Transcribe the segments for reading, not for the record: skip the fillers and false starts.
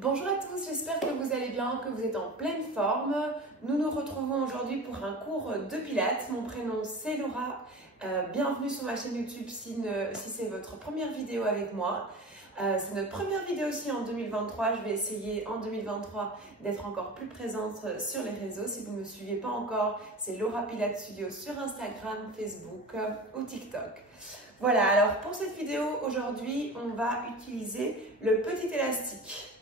Bonjour à tous, j'espère que vous allez bien, que vous êtes en pleine forme. Nous nous retrouvons aujourd'hui pour un cours de pilates. Mon prénom c'est Laura. Bienvenue sur ma chaîne YouTube si c'est votre première vidéo avec moi. C'est notre première vidéo aussi en 2023. Je vais essayer en 2023 d'être encore plus présente sur les réseaux. Si vous ne me suivez pas encore, c'est Laura Pilates Studio sur Instagram, Facebook ou TikTok. Voilà, alors pour cette vidéo aujourd'hui, on va utiliser le petit élastique.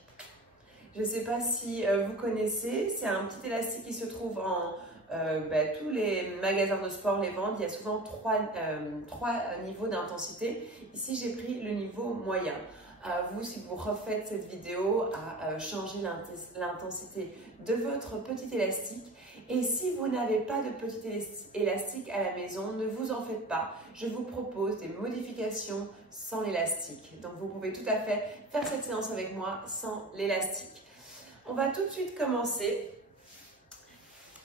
Je ne sais pas si vous connaissez, c'est un petit élastique qui se trouve en tous les magasins de sport les vendent. Il y a souvent trois niveaux d'intensité. Ici, j'ai pris le niveau moyen. Vous, si vous refaites cette vidéo, à changer l'intensité de votre petit élastique. Et si vous n'avez pas de petit élastique à la maison, ne vous en faites pas. Je vous propose des modifications sans l'élastique. Donc, vous pouvez tout à fait faire cette séance avec moi sans l'élastique. On va tout de suite commencer.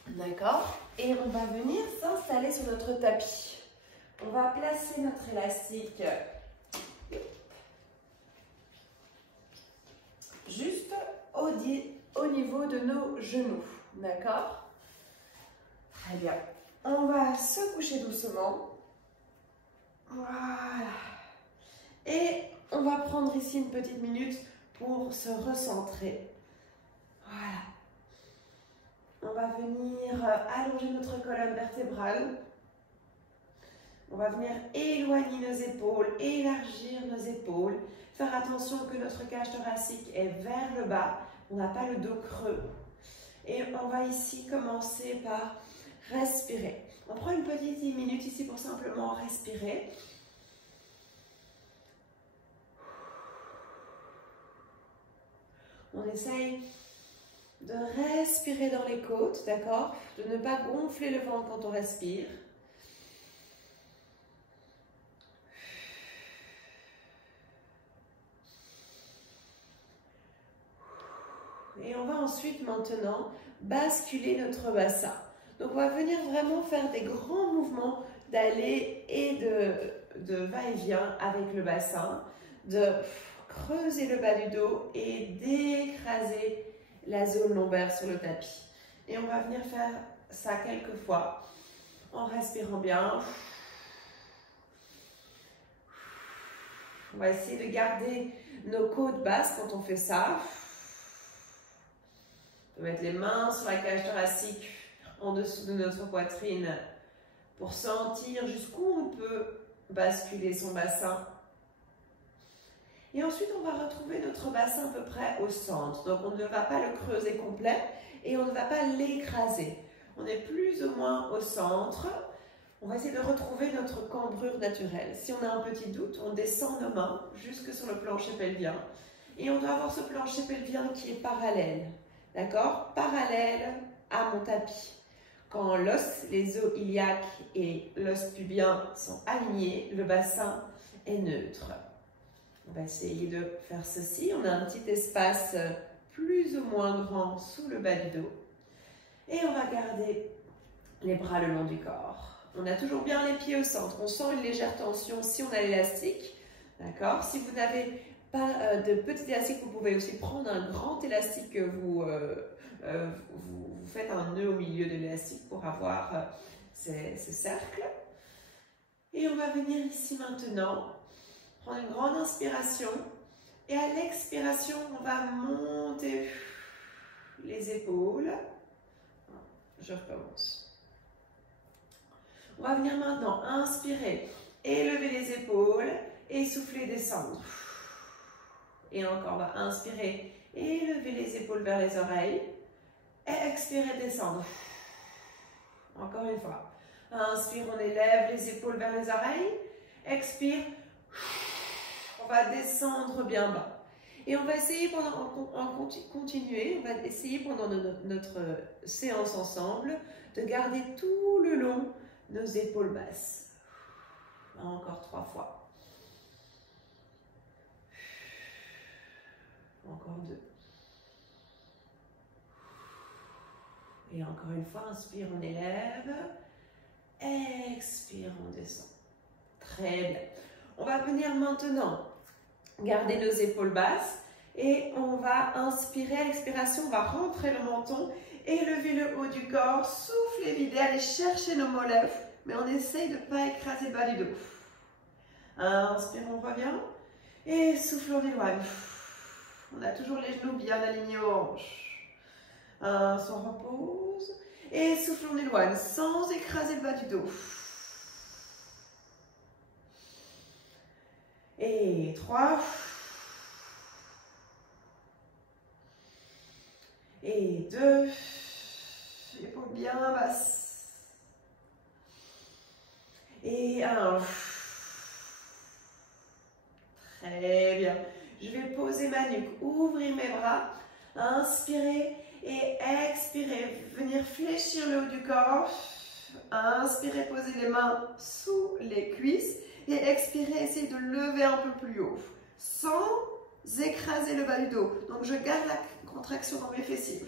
D'accord? Et on va venir s'installer sur notre tapis. On va placer notre élastique juste au niveau de nos genoux. D'accord? Très bien. On va se coucher doucement. Voilà. Et on va prendre ici une petite minute pour se recentrer. Voilà. On va venir allonger notre colonne vertébrale. On va venir éloigner nos épaules, élargir nos épaules. Faire attention que notre cage thoracique est vers le bas. On n'a pas le dos creux. Et on va ici commencer par respirer. On prend une petite minute ici pour simplement respirer. On essaye de respirer dans les côtes, d'accord? De ne pas gonfler le ventre quand on respire. Et on va ensuite maintenant basculer notre bassin. Donc on va venir vraiment faire des grands mouvements d'aller et de va-et-vient avec le bassin, de creuser le bas du dos et d'écraser la zone lombaire sur le tapis. Et on va venir faire ça quelques fois en respirant bien. On va essayer de garder nos côtes basses quand on fait ça. On va mettre les mains sur la cage thoracique en dessous de notre poitrine pour sentir jusqu'où on peut basculer son bassin. Et ensuite, on va retrouver notre bassin à peu près au centre. Donc, on ne va pas le creuser complet et on ne va pas l'écraser. On est plus ou moins au centre. On va essayer de retrouver notre cambrure naturelle. Si on a un petit doute, on descend nos mains jusque sur le plancher pelvien. Et on doit avoir ce plancher pelvien qui est parallèle. D'accord? Parallèle à mon tapis. Quand l'os, les os iliaques et l'os pubien sont alignés, le bassin est neutre. On va essayer de faire ceci. On a un petit espace plus ou moins grand sous le bas du dos. Et on va garder les bras le long du corps. On a toujours bien les pieds au centre. On sent une légère tension si on a l'élastique. D'accord? Si vous n'avez pas de petit élastique, vous pouvez aussi prendre un grand élastique que vous faites un nœud au milieu de l'élastique pour avoir ces cercles. Et on va venir ici maintenant prendre une grande inspiration et à l'expiration, on va monter les épaules. Je recommence. On va venir maintenant inspirer, élever les épaules et souffler, descendre. Et encore, on va inspirer, élever les épaules vers les oreilles et expirer, descendre. Encore une fois. Inspire, on élève les épaules vers les oreilles. Expire. On va descendre bien bas. Et on va essayer continuer, on va essayer pendant notre séance ensemble de garder tout le long nos épaules basses. Encore 3 fois. Encore 2. Et encore une fois, inspire, on élève. Expire, on descend. Très bien. On va venir maintenant garder nos épaules basses Et on va inspirer, à l'expiration, on va rentrer le menton, élever le haut du corps, souffler, vider, aller chercher nos mollets, mais on essaye de ne pas écraser le bas du dos. Inspire, on revient, et souffle, on éloigne. On a toujours les genoux bien alignés aux hanches. On repose, et souffle, on éloigne, sans écraser le bas du dos. Et 3. Et 2. Épaules bien basses. Et 1. Très bien. Je vais poser ma nuque, ouvrir mes bras, inspirer et expirer. Venir fléchir le haut du corps. Inspirez, posez les mains sous les cuisses. Et expirez, essayez de lever un peu plus haut, sans écraser le bas du dos. Donc je garde la contraction dans mes fessiers.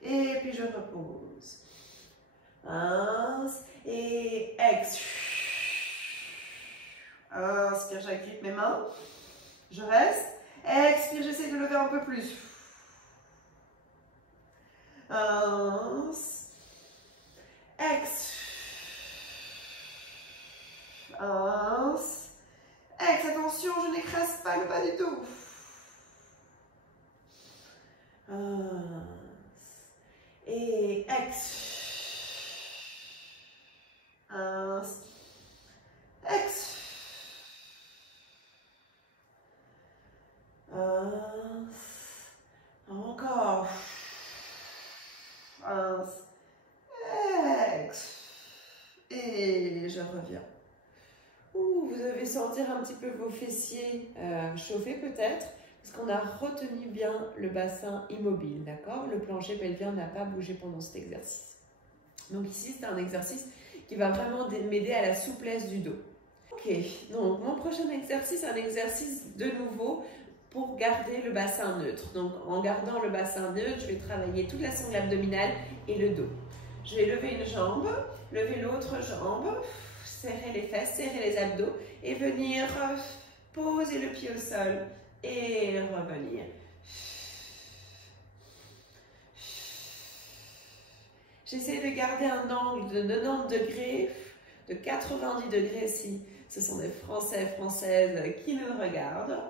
Et puis je repose. Inspire et expire. Inspire, j'agrippe mes mains. Je reste. Expire, j'essaie de lever un peu plus. Inspire. Expire. Attention, je n'écrase pas le bas du dos. Et expire. Expire. Encore. Et je reviens. Vous devez sentir un petit peu vos fessiers chauffer peut-être, parce qu'on a retenu bien le bassin immobile, d'accord? Le plancher pelvien n'a pas bougé pendant cet exercice. Donc ici, c'est un exercice qui va vraiment m'aider à la souplesse du dos. Ok, donc mon prochain exercice, c'est un exercice de nouveau pour garder le bassin neutre. Donc en gardant le bassin neutre, je vais travailler toute la sangle abdominale et le dos. Je vais lever une jambe, lever l'autre jambe, serrer les fesses, serrer les abdos et venir poser le pied au sol et revenir. J'essaie de garder un angle de 90 degrés, de 90 degrés si ce sont des Français, Françaises qui nous regardent.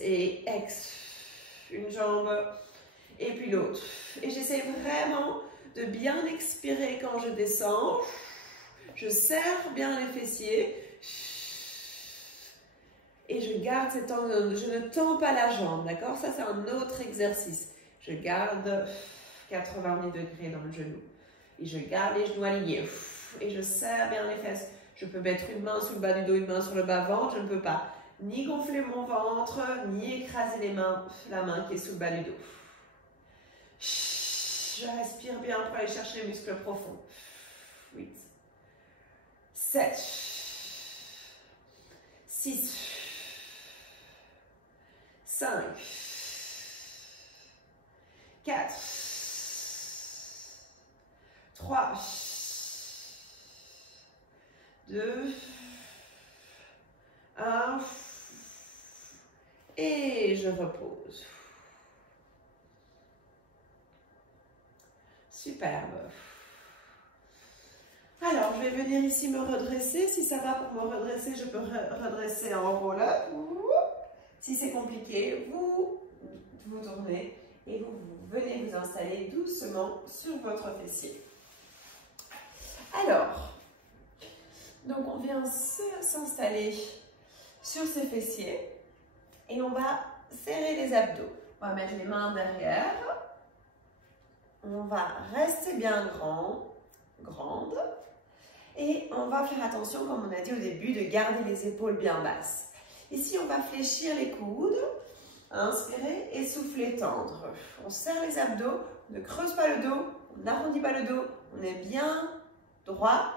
Et ex, une jambe et puis l'autre. Et j'essaie vraiment de bien expirer quand je descends. Je serre bien les fessiers. Et je garde cet angle, je ne tends pas la jambe, d'accord? Ça, c'est un autre exercice. Je garde 90 degrés dans le genou. Et je garde les genoux alignés. Et je serre bien les fesses. Je peux mettre une main sous le bas du dos, une main sur le bas-ventre. Je ne peux pas ni gonfler mon ventre, ni écraser la main qui est sous le bas du dos. Je respire bien pour aller chercher les muscles profonds. 8, 7, 6, 5, 4, 3, 2, 1, et je repose. Superbe. Alors, je vais venir ici me redresser. Si ça va pour me redresser, je peux redresser en roll-up. Si c'est compliqué, vous tournez et vous venez vous installer doucement sur votre fessier. Alors, donc on vient s'installer sur ses fessiers et on va serrer les abdos. On va mettre les mains derrière. On va rester bien grande. Et on va faire attention, comme on a dit au début, de garder les épaules bien basses. Ici, on va fléchir les coudes. Inspirez et soufflez tendre. On serre les abdos, on ne creuse pas le dos, on n'arrondit pas le dos, on est bien droit.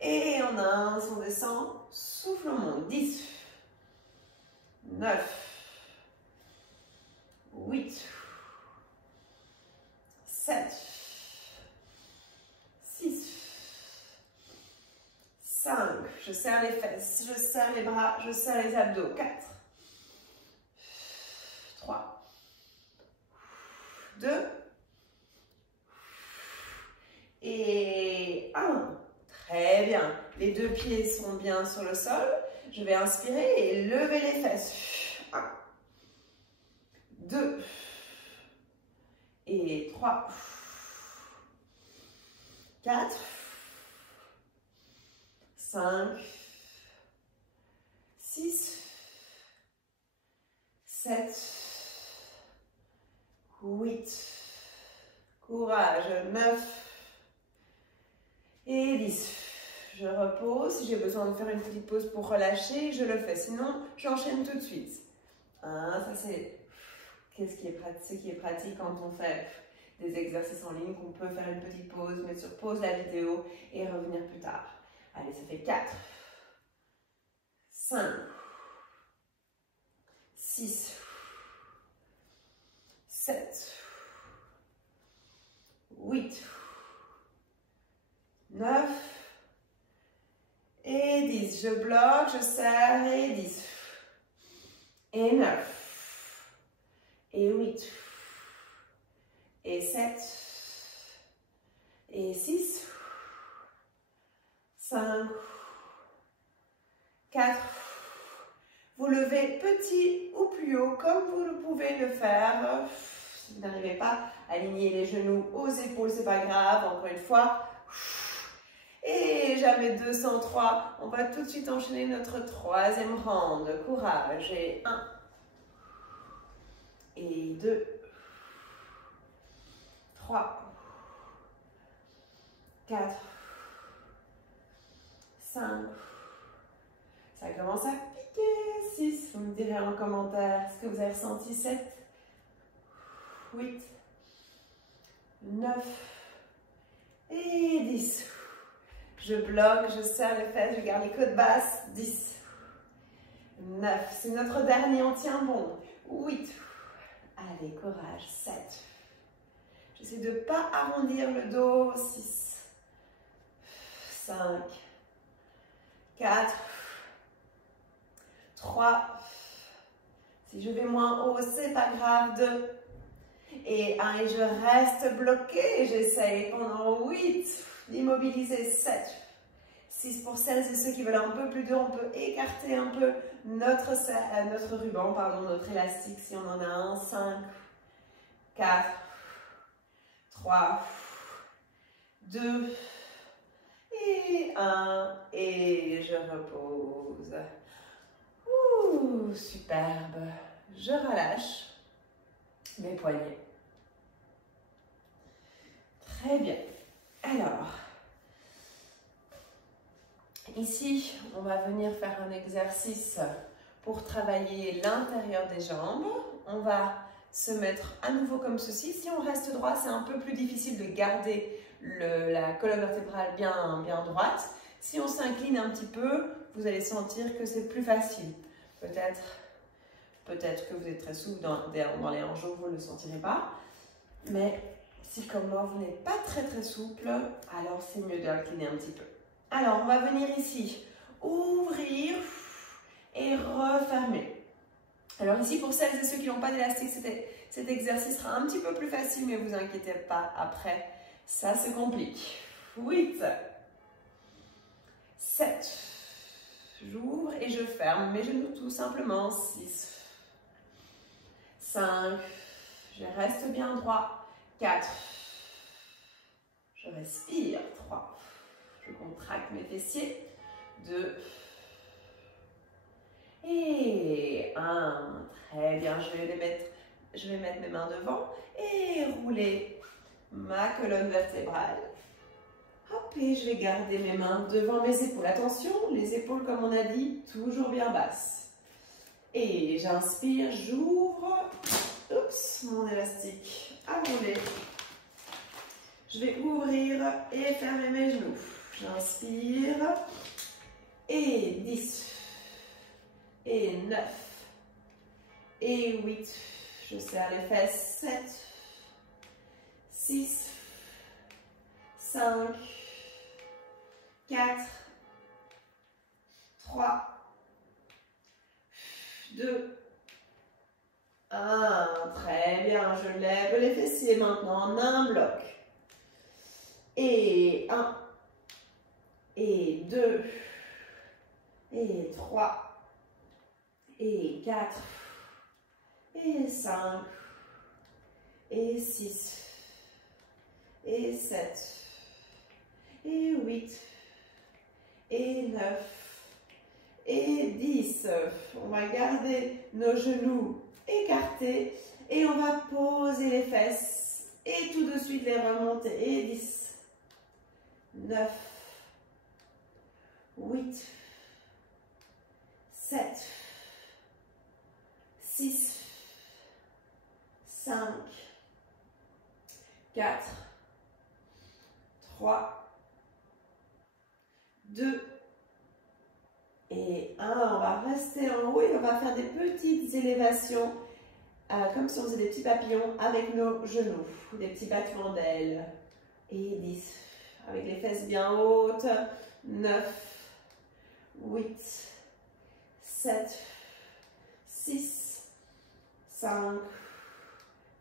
Et on inspire, on descend, souffle, on monte. 10, 9, 8, 7, 6, 5, Je serre les fesses, je serre les bras, je serre les abdos. 4, 3, 2 et 1. Très bien. Les deux pieds sont bien sur le sol. Je vais inspirer et lever les fesses. 1, 2 et 3, 4, 5, 6, 7, 8, courage, 9 et 10. Je repose. Si j'ai besoin de faire une petite pause pour relâcher, je le fais. Sinon, j'enchaîne tout de suite. Ça, c'est ce qui est pratique quand on fait des exercices en ligne, qu'on peut faire une petite pause, mettre sur pause la vidéo et revenir plus tard. Allez, ça fait 4, 5, 6, 7, 8, 9 et 10. Je bloque, je serre et 10. Et 9. Et 8. Et 7. Et 6. 5. 4. Vous levez petit ou plus haut comme vous le pouvez le faire. Si vous n'arrivez pas à aligner les genoux aux épaules, c'est pas grave. Encore une fois. Et jamais 203. On va tout de suite enchaîner notre troisième round. Courage. Et 1. Et 2. 3. 4. 5. Ça commence à piquer. 6. Vous me direz en commentaire ce que vous avez ressenti. 7. 8. 9. Et 10. Je bloque, je serre les fesses, je garde les côtes basses. 10. 9. C'est notre dernier, on tient bon. 8. Allez, courage. 7. J'essaie de ne pas arrondir le dos. 6. 5. 4. 3. Si je vais moins haut, c'est pas grave. 2. Et 1. Et je reste bloqué. J'essaye pendant 8. D'immobiliser. 7. 6 pour celles et ceux qui veulent un peu plus dur. On peut écarter un peu notre ruban, notre élastique si on en a un. 5. 4. 3. 2. Et 1. Et je repose. Ouh, superbe. Je relâche mes poignets. Très bien. Alors, ici, on va venir faire un exercice pour travailler l'intérieur des jambes. On va se mettre à nouveau comme ceci. Si on reste droit, c'est un peu plus difficile de garder la colonne vertébrale bien droite. Si on s'incline un petit peu, vous allez sentir que c'est plus facile. Peut-être que vous êtes très souple dans les hanches, vous ne le sentirez pas. Mais si comme moi, vous n'êtes pas très souple, alors c'est mieux d'incliner un petit peu. Alors, on va venir ici, ouvrir et refermer. Alors ici, pour celles et ceux qui n'ont pas d'élastique, cet exercice sera un petit peu plus facile, mais ne vous inquiétez pas, après, ça se complique. 8, 7, j'ouvre et je ferme mes genoux tout simplement. 6, 5, je reste bien droit. 4, je respire. 3, je contracte mes fessiers. 2 et 1. Très bien, je vais mettre mes mains devant et rouler ma colonne vertébrale. Hop, et je vais garder mes mains devant mes épaules. Attention, les épaules, comme on a dit, toujours bien basses. Et j'inspire, j'ouvre. Oups, mon élastique a roulé. Je vais ouvrir et fermer mes genoux. J'inspire. Et 10. Et 9. Et 8. Je serre les fesses. 7. 6. 5. 4. 3, 2, 1. Très bien, je lève les fessiers maintenant en un bloc. Et 1, et 2, et 3, et 4, et 5, et 6, et 7, et 8, et 9, et 10. On va garder nos genoux écartés et on va poser les fesses et tout de suite les remonter. Et 10, 9, 8, 7, 6, 5, 4, 3, 2 et 1. On va rester en haut et on va faire des petites élévations comme si on faisait des petits papillons avec nos genoux, des petits battements d'ailes. Et 10, avec les fesses bien hautes. 9, 8, 7, 6, 5,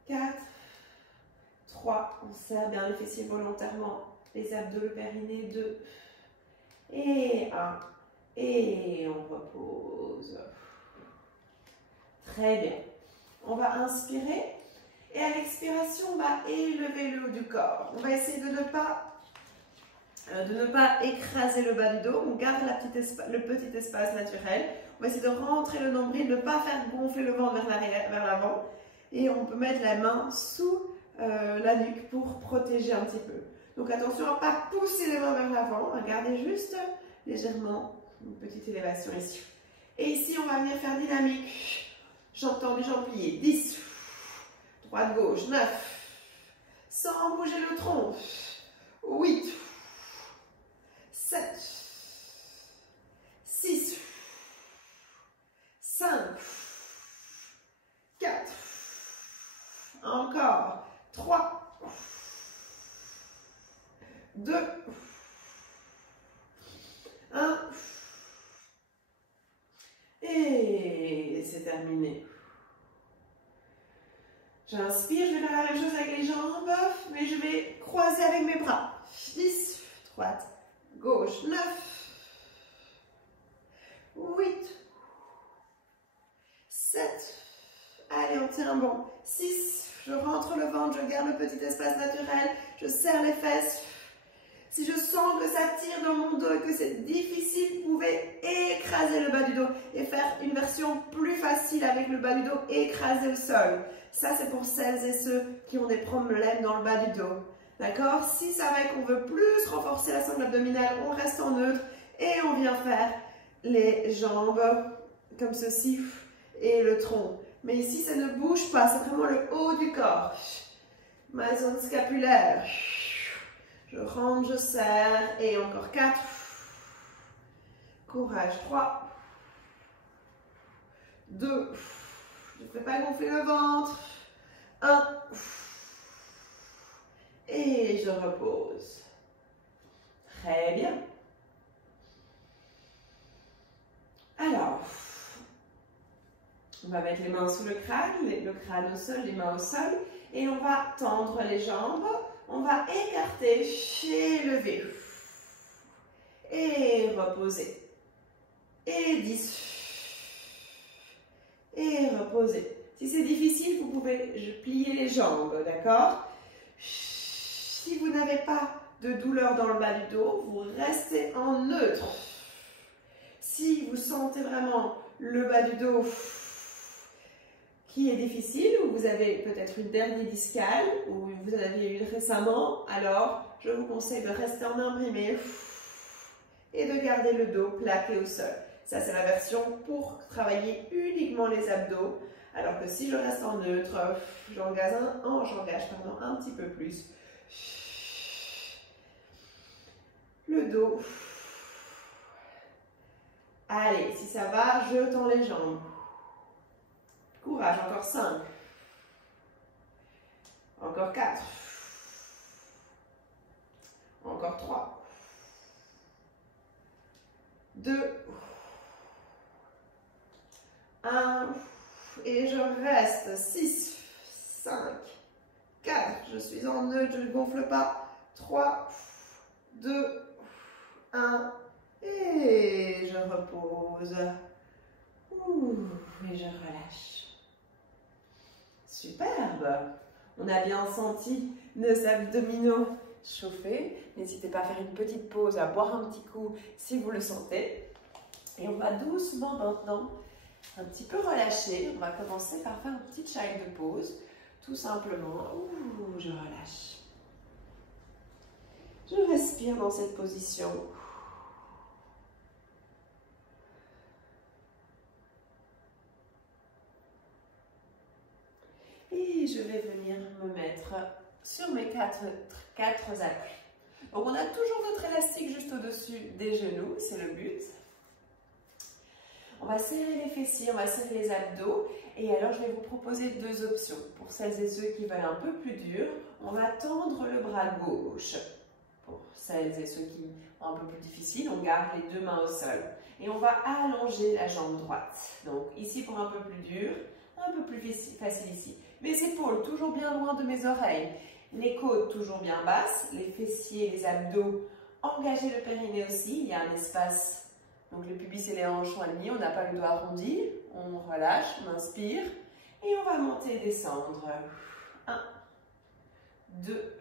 4, 3. On serre bien les fessiers volontairement, les abdos, le périnée. 2 et 1. Et on repose. Très bien. On va inspirer et à l'expiration, on va élever le haut du corps. On va essayer de ne pas écraser le bas du dos. On garde le petit espace naturel. On va essayer de rentrer le nombril, de ne pas faire gonfler le ventre vers l'avant. Et on peut mettre la main sous la nuque pour protéger un petit peu. Donc attention à ne pas pousser les mains vers l'avant. Regardez juste légèrement une petite élévation ici. Et ici, on va venir faire dynamique. J'entends les jambes pliées. 10, droite, gauche, 9, sans bouger le tronc. 8, 7, 6, 5, 4, encore, 3, 2, 1, et c'est terminé. J'inspire, je vais faire la même chose avec les jambes, mais je vais croiser avec mes bras. 10, droite, gauche, 9, 8, 7, allez, on tient bon. 6, je rentre le ventre, je garde le petit espace naturel, je serre les fesses. Si je sens que ça tire dans mon dos et que c'est difficile, vous pouvez écraser le bas du dos et faire une version plus facile avec le bas du dos, écraser le sol. Ça, c'est pour celles et ceux qui ont des problèmes dans le bas du dos. D'accord? Si ça va et qu'on veut plus renforcer la sangle abdominale, on reste en neutre et on vient faire les jambes comme ceci et le tronc. Mais ici, ça ne bouge pas, c'est vraiment le haut du corps. Ma zone scapulaire. Je rentre, je serre et encore 4. Courage, 3, 2, je ne fais pas gonfler le ventre, 1, et je repose. Très bien. Alors, on va mettre les mains sous le crâne au sol, les mains au sol, et on va tendre les jambes. On va écarter, élever, et reposer, et 10, et reposer. Si c'est difficile, vous pouvez plier les jambes, d'accord? Si vous n'avez pas de douleur dans le bas du dos, vous restez en neutre. Si vous sentez vraiment le bas du dos qui est difficile, ou vous avez peut-être une hernie discale, ou vous en aviez une récemment, alors je vous conseille de rester en imprimé et de garder le dos plaqué au sol. Ça, c'est la version pour travailler uniquement les abdos, alors que si je reste en neutre, j'engage un petit peu plus le dos. Allez, si ça va, je tends les jambes. Courage, encore 5. Encore 4. Encore 3. 2. 1, et je reste. 6, 5, 4, je suis en neutre, je ne gonfle pas. 3, 2, 1, et je repose. Et je relâche. Superbe. On a bien senti nos abdominaux chauffer. N'hésitez pas à faire une petite pause, à boire un petit coup si vous le sentez. Et on va doucement maintenant un petit peu relâcher. On va commencer par faire une petite child pause. Tout simplement. Je relâche. Je respire dans cette position. Et je vais venir me mettre sur mes quatre appuis. Donc on a toujours notre élastique juste au-dessus des genoux, c'est le but. On va serrer les fessiers, on va serrer les abdos. Et alors je vais vous proposer deux options. Pour celles et ceux qui veulent un peu plus dur, on va tendre le bras gauche. Pour celles et ceux qui ont un peu plus difficile, on garde les deux mains au sol. Et on va allonger la jambe droite. Donc ici pour un peu plus dur, un peu plus facile ici. Mes épaules toujours bien loin de mes oreilles. Les côtes toujours bien basses. Les fessiers, les abdos. Engagez le périnée aussi. Il y a un espace. Donc le pubis et les hanches sont alignés. On n'a pas le doigt arrondi. On relâche, on inspire. Et on va monter et descendre. 1, 2,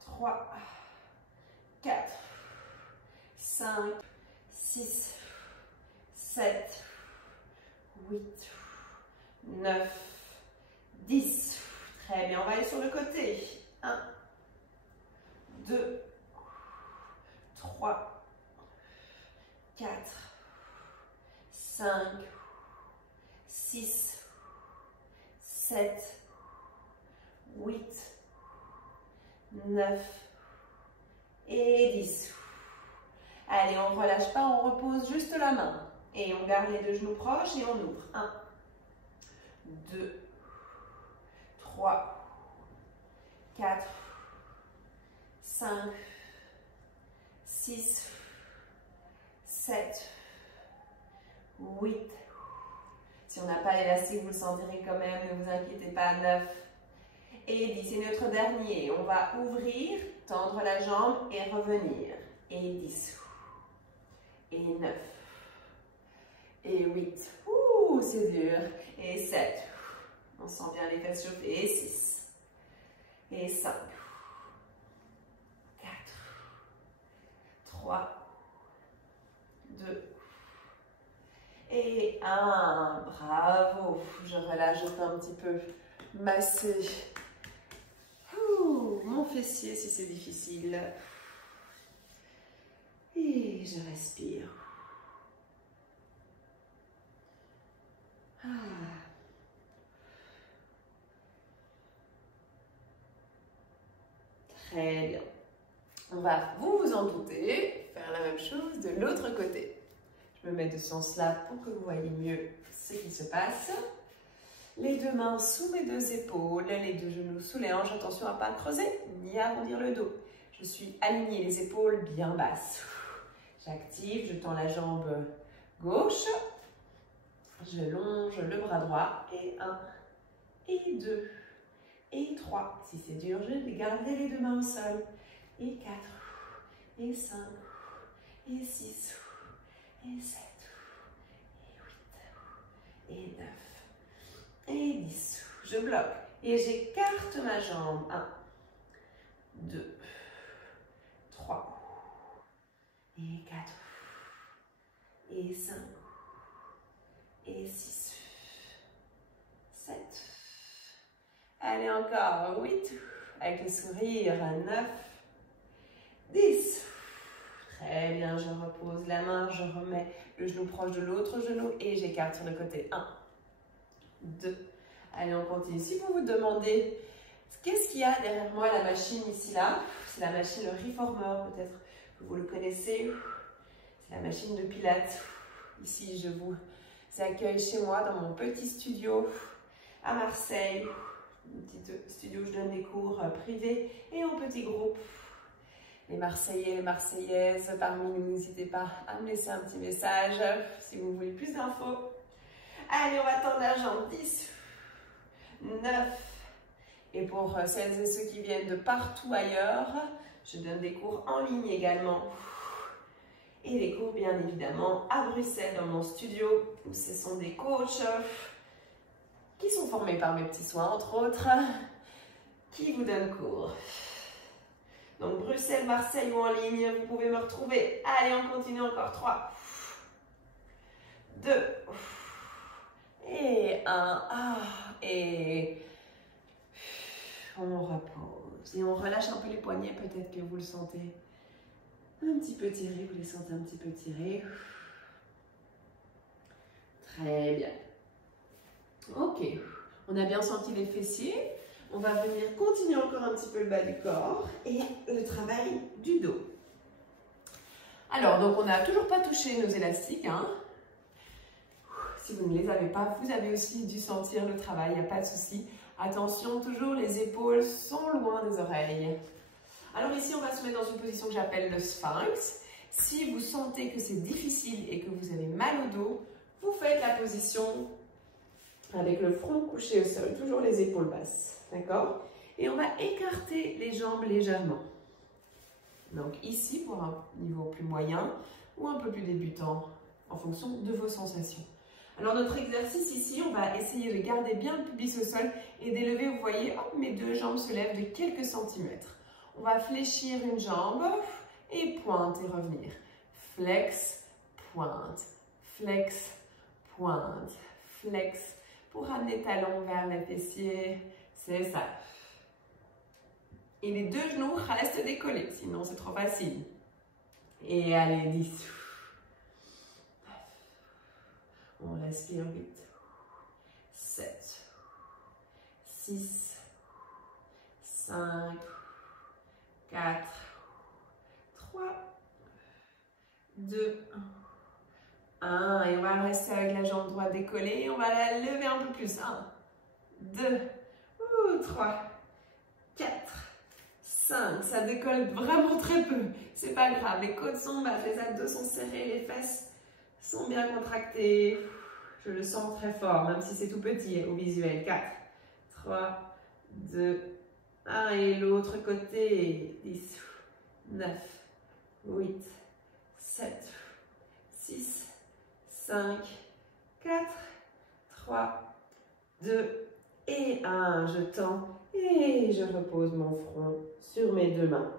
3, 4, 5, 6, 7, 8, 9, 10. Très bien, on va aller sur le côté. 1, 2, 3, 4, 5, 6, 7, 8, 9 et 10. Allez, on ne relâche pas, on repose juste la main. Et on garde les deux genoux proches et on ouvre. 1, 2, 3, 4, 5, 6, 7, 8. Si on n'a pas l'élastique, vous le sentirez quand même, ne vous inquiétez pas. 9 et 10. C'est notre dernier. On va ouvrir, tendre la jambe et revenir. Et 10. Et 9. Et 8. C'est dur. Et 7. On sent bien les fesses chauffer. Et 6. Et 5. 4. 3. 2. Et 1. Bravo. Je relâche, je peux un petit peu masser mon fessier si c'est difficile. Et je respire. Très bien. On va, vous en doutez, faire la même chose de l'autre côté. Je me mets de ce sens-là pour que vous voyez mieux ce qui se passe. Les deux mains sous mes deux épaules, les deux genoux sous les hanches. Attention à ne pas creuser ni arrondir le dos. Je suis alignée, les épaules bien basses. J'active, je tends la jambe gauche. Je longe le bras droit. Et 1, et 2, et 3. Si c'est dur, je vais garder les deux mains au sol. Et 4, et 5, et 6, et 7, et 8, et 9, et 10. Je bloque. Et j'écarte ma jambe. 1, 2, 3, et 4, et 5, et 6, 7. Allez, encore 8. Avec le sourire. 9, 10. Très bien, je repose la main, je remets le genou proche de l'autre genou et j'écarte sur le côté. 1, 2. Allez, on continue. Si vous vous demandez qu'est-ce qu'il y a derrière moi, la machine ici, là, c'est la machine Reformer, peut-être que vous le connaissez. C'est la machine de Pilates. Ici, je vous accueille chez moi dans mon petit studio à Marseille. Un petit studio où je donne des cours privés et en petits groupes. Les Marseillais, les Marseillaises parmi nous, n'hésitez pas à me laisser un petit message si vous voulez plus d'infos. Allez, on va tendre la jambe. 10, 9. Et pour celles et ceux qui viennent de partout ailleurs, je donne des cours en ligne également. Et des cours, bien évidemment, à Bruxelles, dans mon studio, où ce sont des coachs qui sont formés par mes petits soins, entre autres, qui vous donnent cours. Donc, Bruxelles, Marseille ou en ligne, vous pouvez me retrouver. Allez, on continue encore. 3, 2, et 1. Et on repose. Et on relâche un peu les poignets, peut-être que vous le sentez un petit peu tiré, vous les sentez un petit peu tirés. Très bien. Ok, on a bien senti les fessiers. On va venir continuer encore un petit peu le bas du corps et le travail du dos. Alors, donc on n'a toujours pas touché nos élastiques. Hein. Si vous ne les avez pas, vous avez aussi dû sentir le travail, il n'y a pas de souci. Attention, toujours les épaules sont loin des oreilles. Alors ici, on va se mettre dans une position que j'appelle le sphinx. Si vous sentez que c'est difficile et que vous avez mal au dos, vous faites la position avec le front couché au sol, toujours les épaules basses. D'accord? Et on va écarter les jambes légèrement. Donc ici, pour un niveau plus moyen ou un peu plus débutant, en fonction de vos sensations. Alors notre exercice ici, on va essayer de garder bien le pubis au sol et d'élever, vous voyez, hop, mes deux jambes se lèvent de quelques centimètres. On va fléchir une jambe et pointe et revenir. Flex, pointe, flex, pointe, flex. Pour ramener talon vers les fessiers, c'est ça. Et les deux genoux restent décollés, sinon c'est trop facile. Et allez, 10. On respire 8, 7, 6, 5, 4, 3, 2, 1. Et on va rester avec la jambe droite décollée. On va la lever un peu plus. 1, 2, 3, 4, 5. Ça décolle vraiment très peu. C'est pas grave. Les côtes sont basses, les abdos sont serrés, les fesses sont bien contractées. Je le sens très fort, même si c'est tout petit au visuel. 4, 3, 2, 1. Et l'autre côté. 10, 9, 8, 7, 6, 5, 4, 3, 2 et 1. Je tends et je repose mon front sur mes deux mains.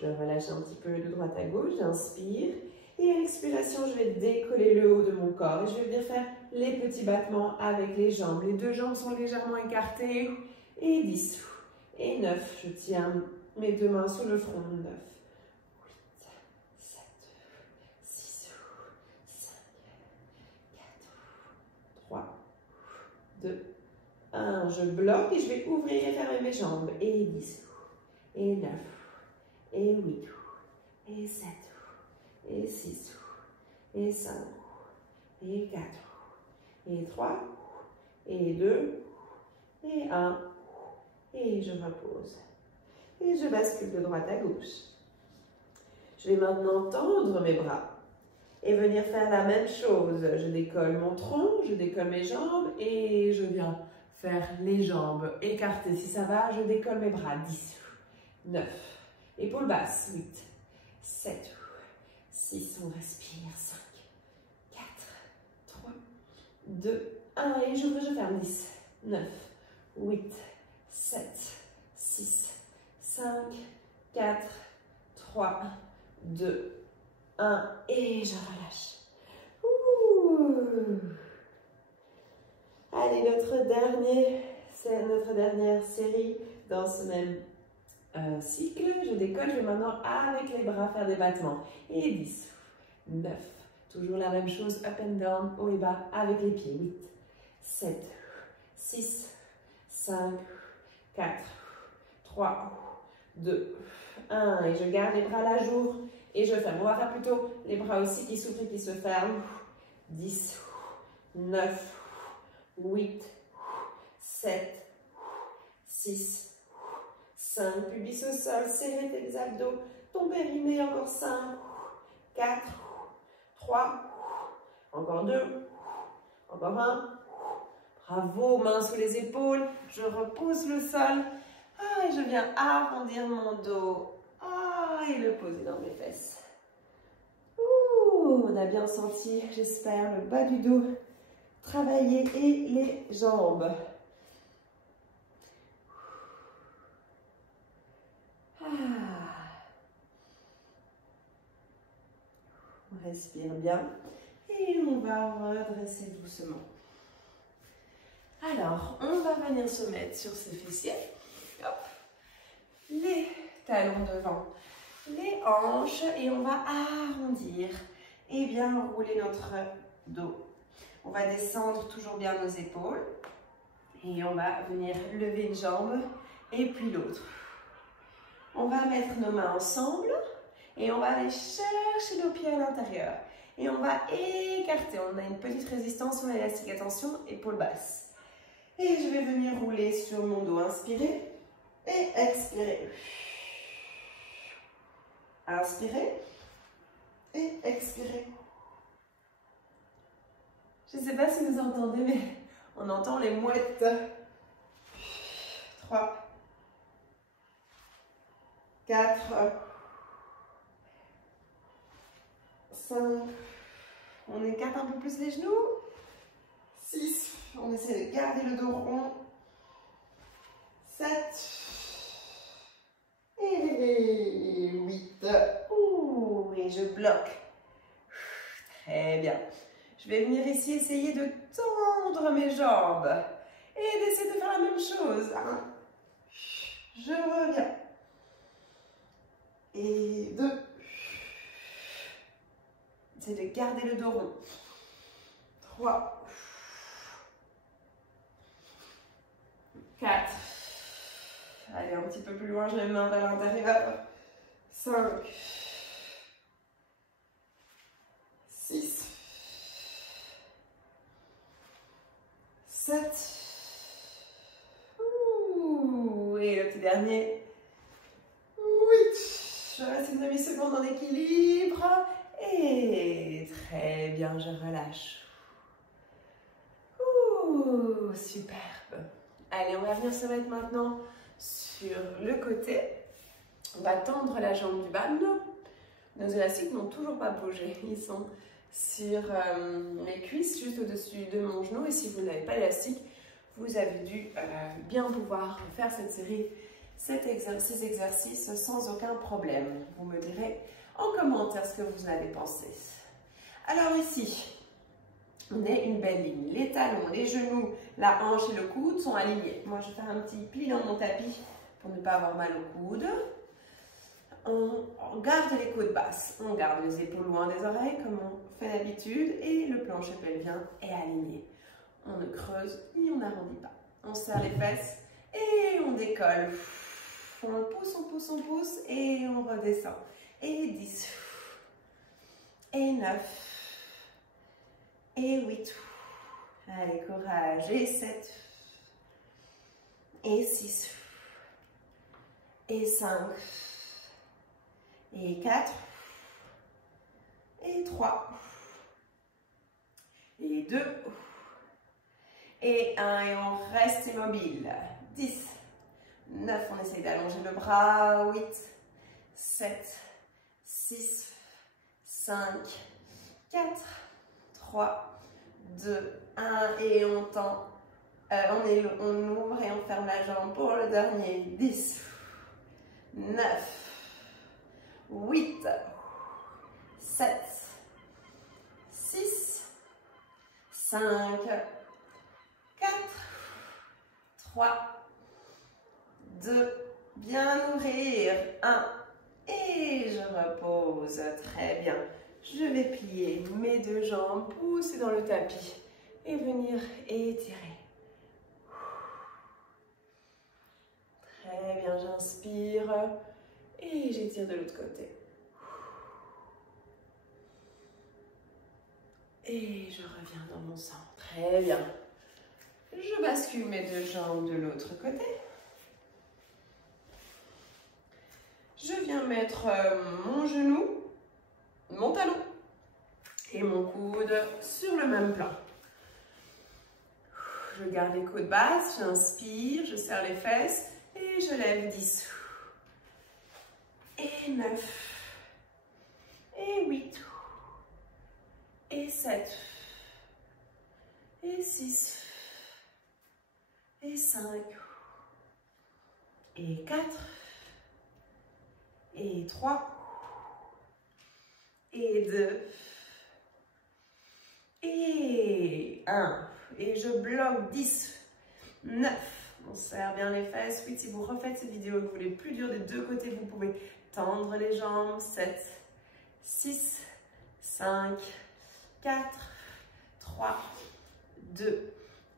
Je relâche un petit peu de droite à gauche, j'inspire. Et à l'expiration, je vais décoller le haut de mon corps et je vais venir faire les petits battements avec les jambes. Les deux jambes sont légèrement écartées. Et 10 et 9. Je tiens mes deux mains sous le front. 9, 8, 7, 6, 5, 4, 3, 2, 1. Je bloque et je vais ouvrir et fermer mes jambes. Et 10, et 9, et 8, et 7, et 6, et 5, et 4, et 3, et 2, et 1, et je repose. Et je bascule de droite à gauche. Je vais maintenant tendre mes bras et venir faire la même chose. Je décolle mon tronc, je décolle mes jambes et je viens faire les jambes écartées. Si ça va, je décolle mes bras. 10, 9, épaules basses. 8, 7, 6, on respire. 5, 4, 3, 2, 1 et j'ouvre, je ferme. 10, 9, 8, 7, 6, 5, 4, 3, 2, 1 et je relâche. Ouh. Allez, c'est notre dernière série dans ce même cycle. Je décolle, je vais maintenant avec les bras faire des battements. Et 10, 9, toujours la même chose, up and down, haut et bas avec les pieds. 8, 7, 6, 5, 4, 3, 2, 1. Et je garde les bras à la jour et je ferme. On va faire plutôt les bras aussi qui s'ouvrent et qui se ferment. 10, 9, 8, 7, 6, 5. Pubis au sol, serrez tes abdos, ton périnée. Encore 5, 4, 3, encore 2, Encore un. Bravo, mains sous les épaules. Je repose le sol. Ah, et je viens arrondir mon dos. Ah, et le poser dans mes fesses. Ouh, on a bien senti, j'espère, le bas du dos travailler et les jambes. Ah. On respire bien et on va redresser doucement. Alors, on va venir se mettre sur ses fessiers. Hop. Les talons devant, les hanches et on va arrondir et bien rouler notre dos. On va descendre toujours bien nos épaules et on va venir lever une jambe et puis l'autre. On va mettre nos mains ensemble et on va aller chercher nos pieds à l'intérieur. Et on va écarter. On a une petite résistance sur l'élastique. Attention, épaules basses. Et je vais venir rouler sur mon dos. Inspirez et expirez. Inspirez et expirez. Je ne sais pas si vous entendez, mais on entend les mouettes. 3, 4, 5, on écarte un peu plus les genoux. 6, on essaie de garder le dos rond. 7 et 8. Ouh, et je bloque. Très bien. Je vais venir ici essayer de tendre mes jambes et d'essayer de faire la même chose. Je reviens. Et 2. C'est de garder le dos rond. 3. 4. Allez, un petit peu plus loin, je mets mes mains vers l'intérieur. 5. 6. 7. Ouh, et le petit dernier. 8. Je reste une demi-seconde en équilibre. Et très bien, je relâche. Ouh, superbe. Allez, on va venir se mettre maintenant sur le côté. On va tendre la jambe du bas. Nos élastiques n'ont toujours pas bougé. Ils sont sur mes cuisses, juste au-dessus de mon genou. Et si vous n'avez pas d'élastique, vous avez dû bien pouvoir faire cette série, ces exercices sans aucun problème. Vous me direz en commentaire ce que vous en avez pensé. Alors ici, on est une belle ligne. Les talons, les genoux, la hanche et le coude sont alignés. Moi, je vais faire un petit pli dans mon tapis pour ne pas avoir mal au coude. On garde les côtes basses, on garde les épaules loin des oreilles comme on fait d'habitude et le plancher pelvien est aligné. On ne creuse ni on n'arrondit pas. On serre les fesses et on décolle. On pousse, on pousse, on pousse et on redescend. Et 10, et 9, et 8. Allez, courage. Et 7, et 6, et 5, et 4, et 3, et 2, et 1, et on reste immobile. 10, 9, on essaye d'allonger le bras. 8, 7, 6, 5, 4, 3, 2, 1, et on tend, on ouvre et on ferme la jambe pour le dernier. 10, 9, 8, 7, 6, 5, 4, 3, 2, bien ouvrir. 1, et je repose. Très bien. Je vais plier mes deux jambes, pousser dans le tapis et venir étirer. Très bien, j'inspire et j'étire de l'autre côté. Et je reviens dans mon centre. Très bien. Je bascule mes deux jambes de l'autre côté. Je viens mettre mon genou, mon talon et mon coude sur le même plan. Je garde les côtes basses, j'inspire, je serre les fesses et je lève 10. Et 9. Et 8. Et 7. Et 6. Et 5. Et 4. Et 3. Et 2. Et 1. Et je bloque 10. 9. On serre bien les fesses. 8. Si vous refaites cette vidéo et que vous voulez plus dur des deux côtés, vous pouvez tendre les jambes. 7. 6. 5. 4. 3. 2.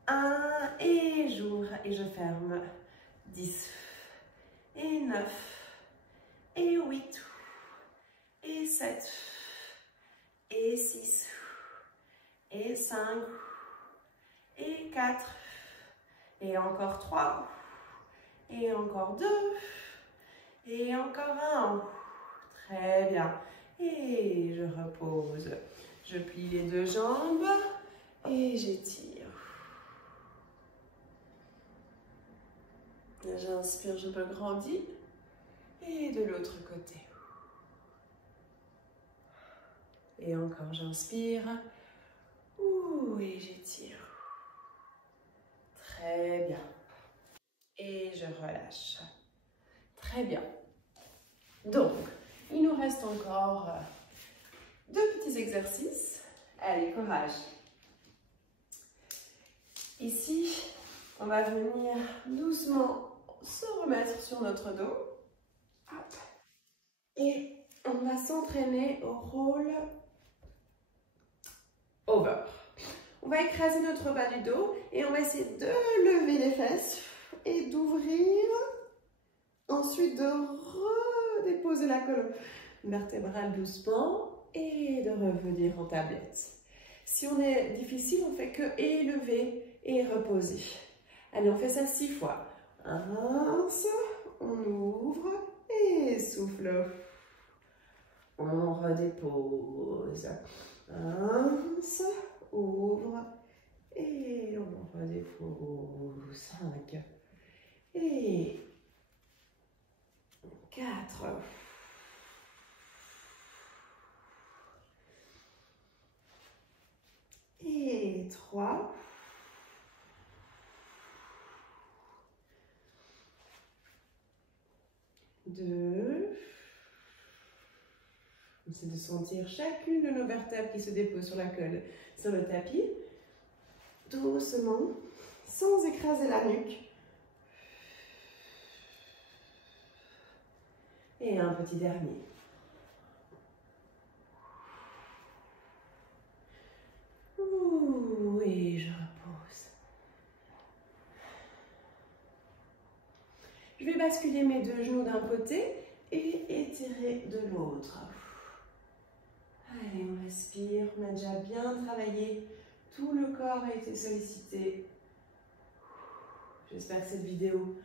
1. Et j'ouvre et je ferme. 10. Et 9. Et 8. Et 7. Et 6. Et 5. Et 4. Et encore 3. Et encore 2. Et encore 1. Très bien. Et je repose. Je plie les deux jambes et j'étire. J'inspire, je me grandis. Et de l'autre côté. Et encore, j'inspire. Ouh, et j'étire. Très bien. Et je relâche. Très bien. Donc, il nous reste encore deux petits exercices. Allez, courage. Ici, on va venir doucement se remettre sur notre dos. Hop. Et on va s'entraîner au roll over. On va écraser notre bas du dos et on va essayer de lever les fesses et d'ouvrir. Ensuite, de redéposer la colonne vertébrale doucement et de revenir en tablette. Si on est difficile, on fait que élever et reposer. Allez, on fait ça 6 fois. Rince, on ouvre et souffle. On redépose. Rince, ouvre et on redépose. 5 et 4. Et 3. 2. On essaie de sentir chacune de nos vertèbres qui se déposent sur la colle, sur le tapis. Doucement, sans écraser la nuque. Et un petit dernier. Ouh, et je repose. Je vais basculer mes deux genoux d'un côté et étirer de l'autre. Allez, on respire. On a déjà bien travaillé. Tout le corps a été sollicité. J'espère que cette vidéo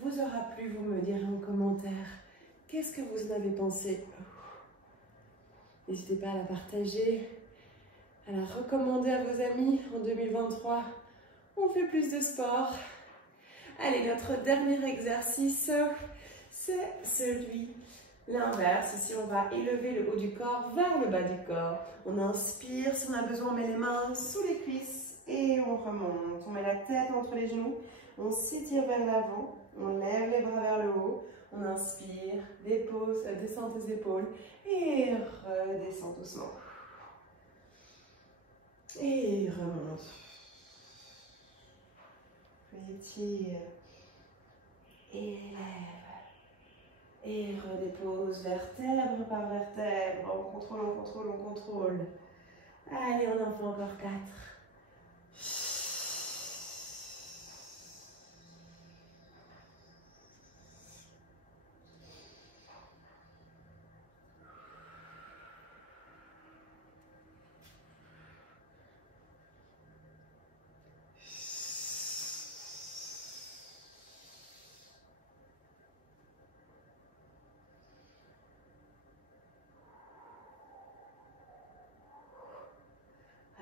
vous aura plu. Vous me direz en commentaire qu'est-ce que vous en avez pensé. N'hésitez pas à la partager, à la recommander à vos amis. En 2023, on fait plus de sport. Allez, notre dernier exercice, c'est celui l'inverse. Ici, on va élever le haut du corps vers le bas du corps. On inspire, si on a besoin, on met les mains sous les cuisses et on remonte. On met la tête entre les genoux, on s'étire vers l'avant, on lève les bras vers le haut, on inspire, dépose, descend tes épaules et redescend doucement. Et remonte. Étire. Et lève. Et redépose vertèbre par vertèbre. On contrôle, on contrôle, on contrôle. Allez, on en fait encore 4.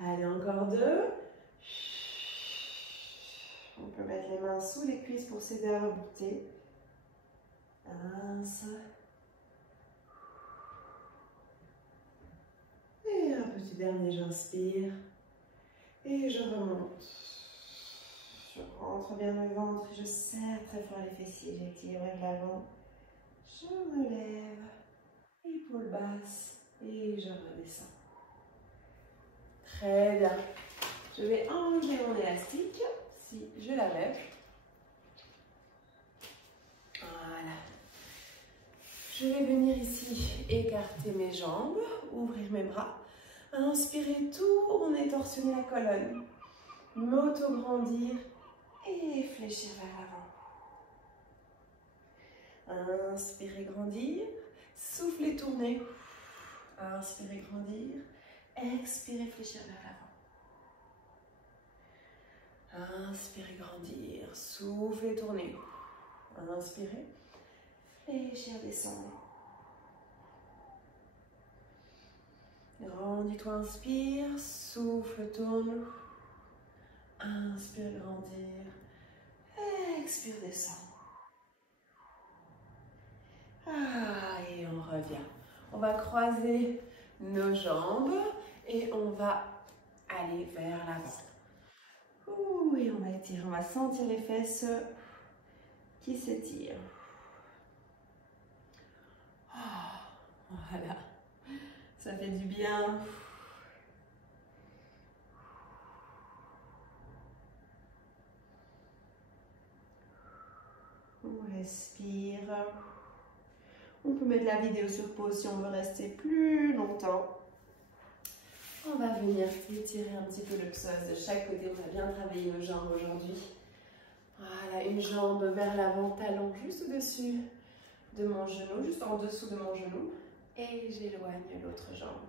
Allez, encore 2. peut mettre les mains sous les cuisses pour s'aider à rebouter. Et un petit dernier, j'inspire. Et je remonte. Je rentre bien le ventre et je serre très fort les fessiers. J'étire vers l'avant. Je me lève. Épaule basse. Et je redescends. Très bien. Je vais enlever mon élastique. Si je la lève. Voilà. Je vais venir ici écarter mes jambes, ouvrir mes bras. Inspirez, tourner, torsionner la colonne. M'auto-grandir et fléchir vers l'avant. Inspirez, grandir. Soufflez, tourner. Inspirez, grandir. Expirez, fléchir vers l'avant. Inspirez, grandir. Soufflez, tourner. Inspirez. Fléchir, descendre. Grandis-toi, inspire. Souffle, tourne. Inspire, grandir. Expire, descendre. Et on revient. On va croiser nos jambes et on va aller vers l'avant. Et on va étirer, on va sentir les fesses qui s'étirent. Voilà, ça fait du bien. On respire. On peut mettre la vidéo sur pause si on veut rester plus longtemps. On va venir étirer un petit peu le psoas de chaque côté. On a bien travaillé nos jambes aujourd'hui. Voilà, une jambe vers l'avant, talon juste au-dessus de mon genou, juste en dessous de mon genou. Et j'éloigne l'autre jambe.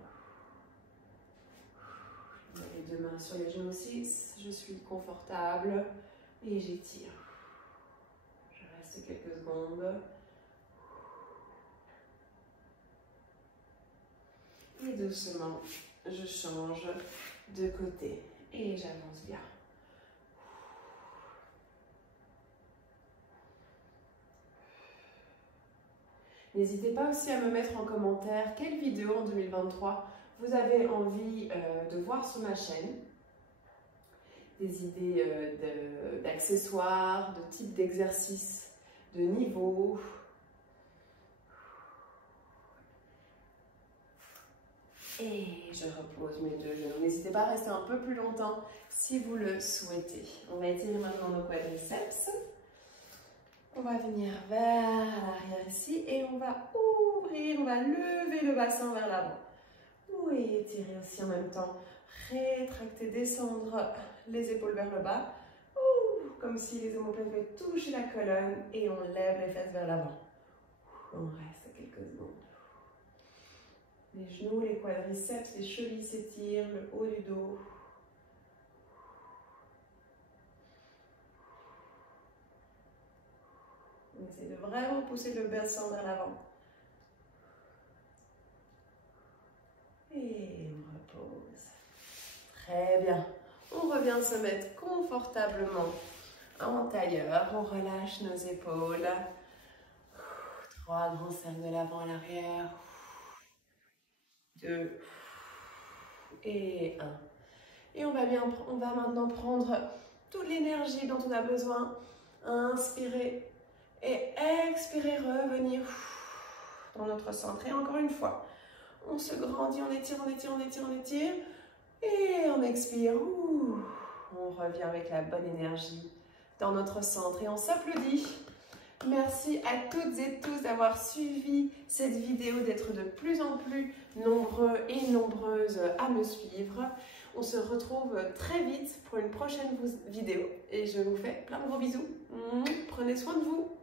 Je mets les deux mains sur les genoux aussi. Je suis confortable et j'étire. Je reste quelques secondes. Et doucement, je change de côté et j'avance bien. N'hésitez pas aussi à me mettre en commentaire quelle vidéo en 2023 vous avez envie de voir sur ma chaîne. Des idées d'accessoires, de types d'exercices, de niveaux. Et je repose mes deux genoux. N'hésitez pas à rester un peu plus longtemps si vous le souhaitez. On va étirer maintenant nos quadriceps. On va venir vers l'arrière ici et on va ouvrir, on va lever le bassin vers l'avant. Oui, étirer aussi en même temps. Rétracter, descendre les épaules vers le bas. Comme si les omoplates pouvaient toucher la colonne et on lève les fesses vers l'avant. On reste quelques secondes. Les genoux, les quadriceps, les chevilles s'étirent, le haut du dos. On essaie de vraiment pousser le bassin vers l'avant. Et on repose. Très bien. On revient se mettre confortablement en tailleur. On relâche nos épaules. 3 grands cercles de l'avant à l'arrière. 2 et 1. Et on va maintenant prendre toute l'énergie dont on a besoin. Inspirer et expirer, revenir dans notre centre. Et encore une fois, on se grandit, on étire, on étire, on étire, on étire. Et on expire. On revient avec la bonne énergie dans notre centre et on s'applaudit. Merci à toutes et tous d'avoir suivi cette vidéo, d'être de plus en plus nombreux et nombreuses à me suivre. On se retrouve très vite pour une prochaine vidéo et je vous fais plein de gros bisous. Prenez soin de vous.